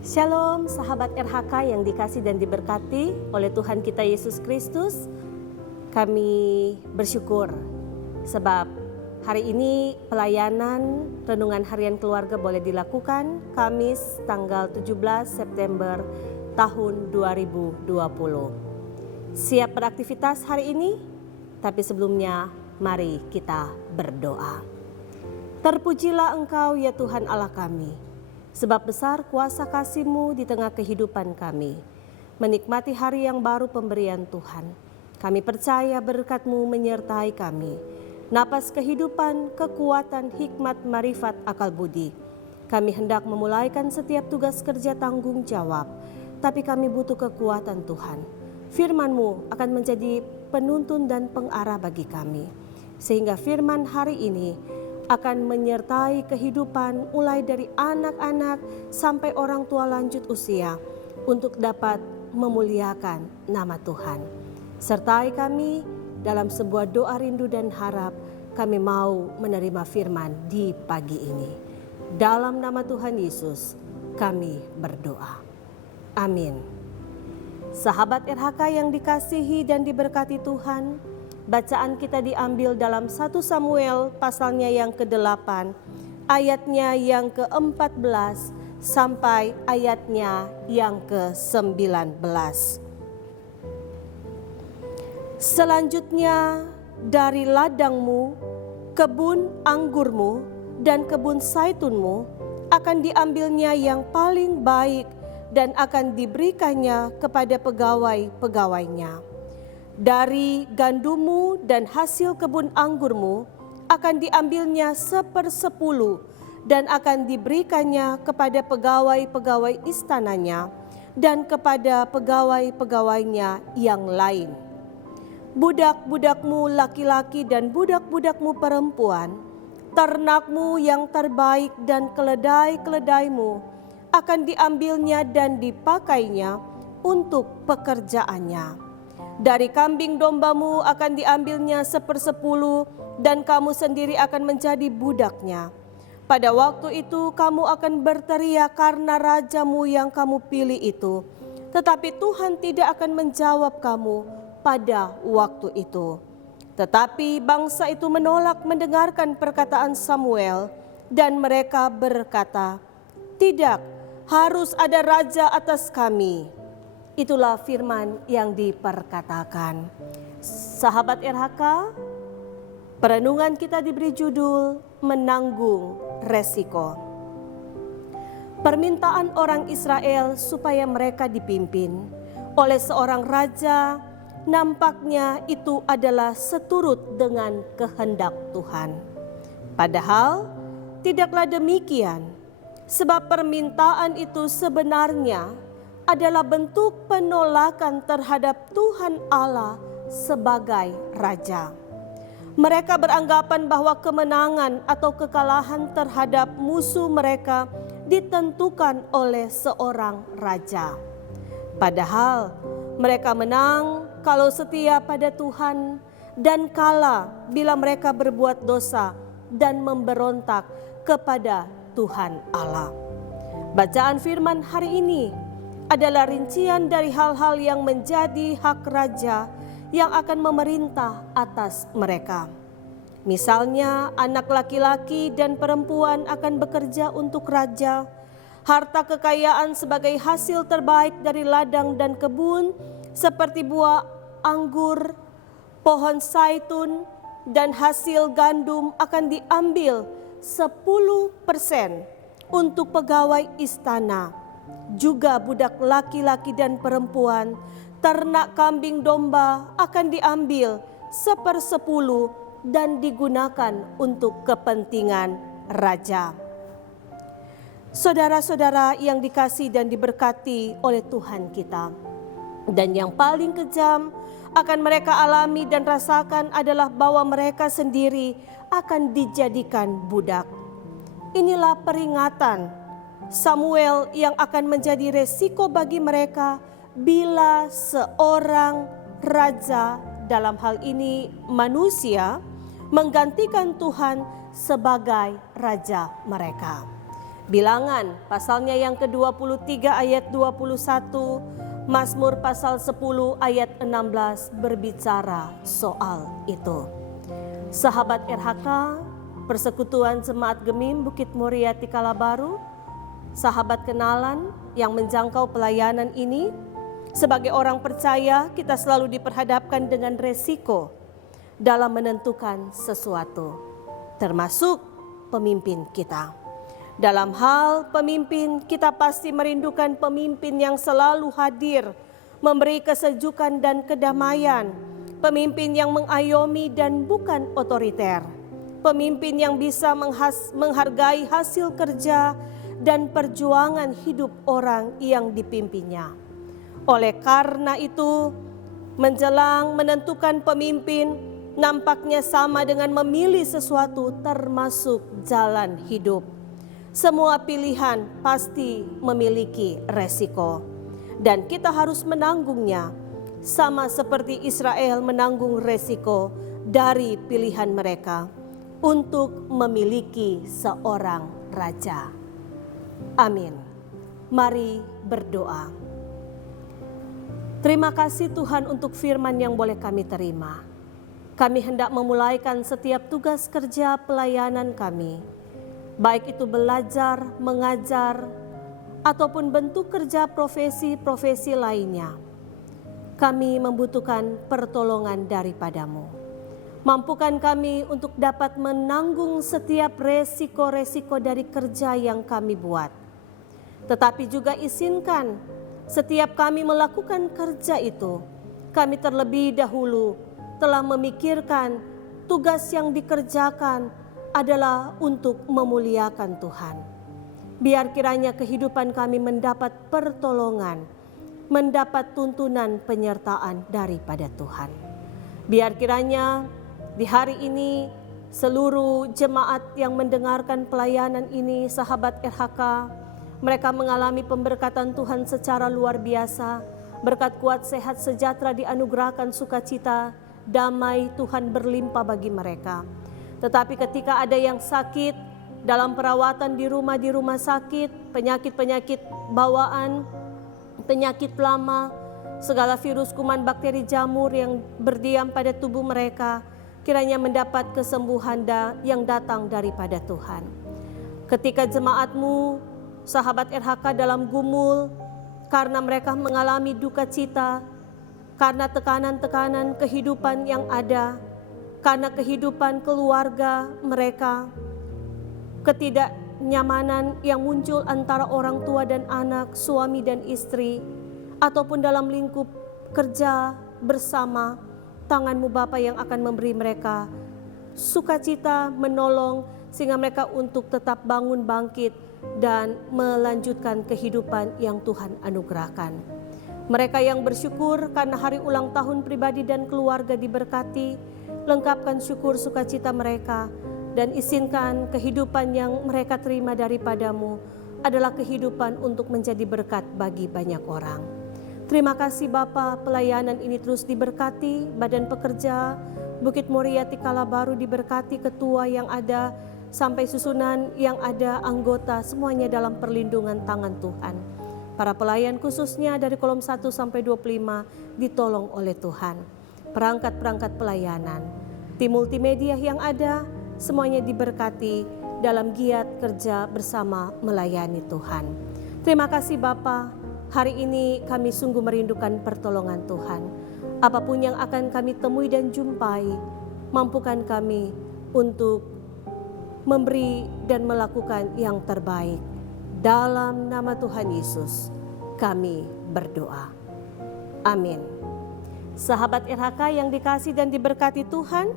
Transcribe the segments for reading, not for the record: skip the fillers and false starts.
Shalom sahabat RHK yang dikasih dan diberkati oleh Tuhan kita Yesus Kristus. Kami bersyukur sebab hari ini pelayanan renungan harian keluarga boleh dilakukan Kamis tanggal 17 September tahun 2020. Siap beraktivitas hari ini? Tapi sebelumnya mari kita berdoa. Terpujilah Engkau ya Tuhan Allah kami. Sebab besar kuasa kasih-Mu di tengah kehidupan kami. Menikmati hari yang baru pemberian Tuhan. Kami percaya berkat-Mu menyertai kami. Napas kehidupan, kekuatan, hikmat, marifat, akal budi. Kami hendak memulaikan setiap tugas kerja tanggung jawab. Tapi kami butuh kekuatan Tuhan. Firman-Mu akan menjadi penuntun dan pengarah bagi kami. Sehingga firman hari ini akan menyertai kehidupan mulai dari anak-anak sampai orang tua lanjut usia untuk dapat memuliakan nama Tuhan. Sertai kami dalam sebuah doa rindu dan harap kami mau menerima firman di pagi ini. Dalam nama Tuhan Yesus kami berdoa. Amin. Sahabat RHK yang dikasihi dan diberkati Tuhan, bacaan kita diambil dalam 1 Samuel pasalnya yang ke-8, ayatnya yang ke-14 sampai ayatnya yang ke-19. Selanjutnya dari ladangmu, kebun anggurmu, dan kebun saitunmu akan diambilnya yang paling baik dan akan diberikannya kepada pegawai-pegawainya. Dari gandummu dan hasil kebun anggurmu akan diambilnya 1/10 dan akan diberikannya kepada pegawai-pegawai istananya dan kepada pegawai-pegawainya yang lain. Budak-budakmu laki-laki dan budak-budakmu perempuan, ternakmu yang terbaik dan keledai-keledaimu akan diambilnya dan dipakainya untuk pekerjaannya. Dari kambing dombamu akan diambilnya 1/10 dan kamu sendiri akan menjadi budaknya. Pada waktu itu kamu akan berteriak karena rajamu yang kamu pilih itu. Tetapi Tuhan tidak akan menjawab kamu pada waktu itu. Tetapi bangsa itu menolak mendengarkan perkataan Samuel dan mereka berkata, "Tidak, harus ada raja atas kami." Itulah firman yang diperkatakan. Sahabat RHK, perenungan kita diberi judul menanggung resiko. Permintaan orang Israel supaya mereka dipimpin oleh seorang raja, nampaknya itu adalah seturut dengan kehendak Tuhan. Padahal tidaklah demikian, sebab permintaan itu sebenarnya adalah bentuk penolakan terhadap Tuhan Allah sebagai Raja. Mereka beranggapan bahwa kemenangan atau kekalahan terhadap musuh mereka ditentukan oleh seorang raja. Padahal mereka menang kalau setia pada Tuhan dan kalah bila mereka berbuat dosa dan memberontak kepada Tuhan Allah. Bacaan firman hari ini adalah rincian dari hal-hal yang menjadi hak raja yang akan memerintah atas mereka. Misalnya, anak laki-laki dan perempuan akan bekerja untuk raja, harta kekayaan sebagai hasil terbaik dari ladang dan kebun, seperti buah anggur, pohon zaitun, dan hasil gandum akan diambil 10% untuk pegawai istana. Juga budak laki-laki dan perempuan, ternak kambing domba akan diambil 1/10 dan digunakan untuk kepentingan raja. Saudara-saudara yang dikasihi dan diberkati oleh Tuhan kita, dan yang paling kejam akan mereka alami dan rasakan adalah bahwa mereka sendiri akan dijadikan budak. Inilah peringatan Samuel yang akan menjadi resiko bagi mereka bila seorang raja, dalam hal ini manusia, menggantikan Tuhan sebagai raja mereka. Bilangan pasalnya yang ke-23 ayat 21, Mazmur pasal 10 ayat 16 berbicara soal itu. Sahabat RHK, Persekutuan Jemaat Gemim Bukit Muria Tikala Baru, sahabat kenalan yang menjangkau pelayanan ini, sebagai orang percaya kita selalu diperhadapkan dengan resiko dalam menentukan sesuatu, termasuk pemimpin kita. Dalam hal pemimpin, kita pasti merindukan pemimpin yang selalu hadir, memberi kesejukan dan kedamaian, pemimpin yang mengayomi dan bukan otoriter, pemimpin yang bisa menghargai hasil kerja dan perjuangan hidup orang yang dipimpinnya. Oleh karena itu, menjelang menentukan pemimpin nampaknya sama dengan memilih sesuatu termasuk jalan hidup. Semua pilihan pasti memiliki resiko dan kita harus menanggungnya, sama seperti Israel menanggung resiko dari pilihan mereka untuk memiliki seorang raja. Amin. Mari berdoa. Terima kasih Tuhan untuk firman yang boleh kami terima. Kami hendak memulaikan setiap tugas kerja pelayanan kami, baik itu belajar, mengajar, ataupun bentuk kerja profesi-profesi lainnya. Kami membutuhkan pertolongan daripadamu. Mampukan kami untuk dapat menanggung setiap resiko-resiko dari kerja yang kami buat. Tetapi juga izinkan setiap kami melakukan kerja itu, kami terlebih dahulu telah memikirkan tugas yang dikerjakan adalah untuk memuliakan Tuhan. Biar kiranya kehidupan kami mendapat pertolongan, mendapat tuntunan penyertaan daripada Tuhan. Biar kiranya di hari ini seluruh jemaat yang mendengarkan pelayanan ini, sahabat RHK, mereka mengalami pemberkatan Tuhan secara luar biasa. Berkat kuat, sehat, sejahtera dianugerahkan, sukacita, damai Tuhan berlimpah bagi mereka. Tetapi ketika ada yang sakit dalam perawatan di rumah sakit, penyakit-penyakit bawaan, penyakit lama, segala virus, kuman, bakteri, jamur yang berdiam pada tubuh mereka, kiranya mendapat kesembuhan yang datang daripada Tuhan. Ketika jemaatmu, sahabat RHK dalam gumul, karena mereka mengalami duka cita, karena tekanan-tekanan kehidupan yang ada, karena kehidupan keluarga mereka, ketidaknyamanan yang muncul antara orang tua dan anak, suami dan istri, ataupun dalam lingkup kerja bersama, tangan-Mu Bapa yang akan memberi mereka sukacita, menolong, sehingga mereka untuk tetap bangun bangkit dan melanjutkan kehidupan yang Tuhan anugerahkan. Mereka yang bersyukur karena hari ulang tahun pribadi dan keluarga diberkati, lengkapkan syukur sukacita mereka dan izinkan kehidupan yang mereka terima daripada-Mu adalah kehidupan untuk menjadi berkat bagi banyak orang. Terima kasih Bapa, pelayanan ini terus diberkati, badan pekerja Bukit Muria Tikala Baru diberkati, ketua yang ada sampai susunan yang ada, anggota semuanya dalam perlindungan tangan Tuhan. Para pelayan khususnya dari kolom 1 sampai 25 ditolong oleh Tuhan. Perangkat-perangkat pelayanan, tim multimedia yang ada, semuanya diberkati dalam giat kerja bersama melayani Tuhan. Terima kasih Bapa, hari ini kami sungguh merindukan pertolongan Tuhan. Apapun yang akan kami temui dan jumpai, mampukan kami untuk memberi dan melakukan yang terbaik. Dalam nama Tuhan Yesus, kami berdoa. Amin. Sahabat RHK yang dikasih dan diberkati Tuhan,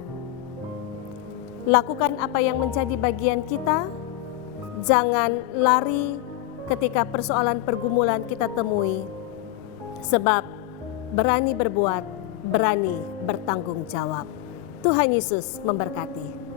lakukan apa yang menjadi bagian kita. Jangan lari ketika persoalan pergumulan kita temui. Sebab berani berbuat, berani bertanggung jawab. Tuhan Yesus memberkati.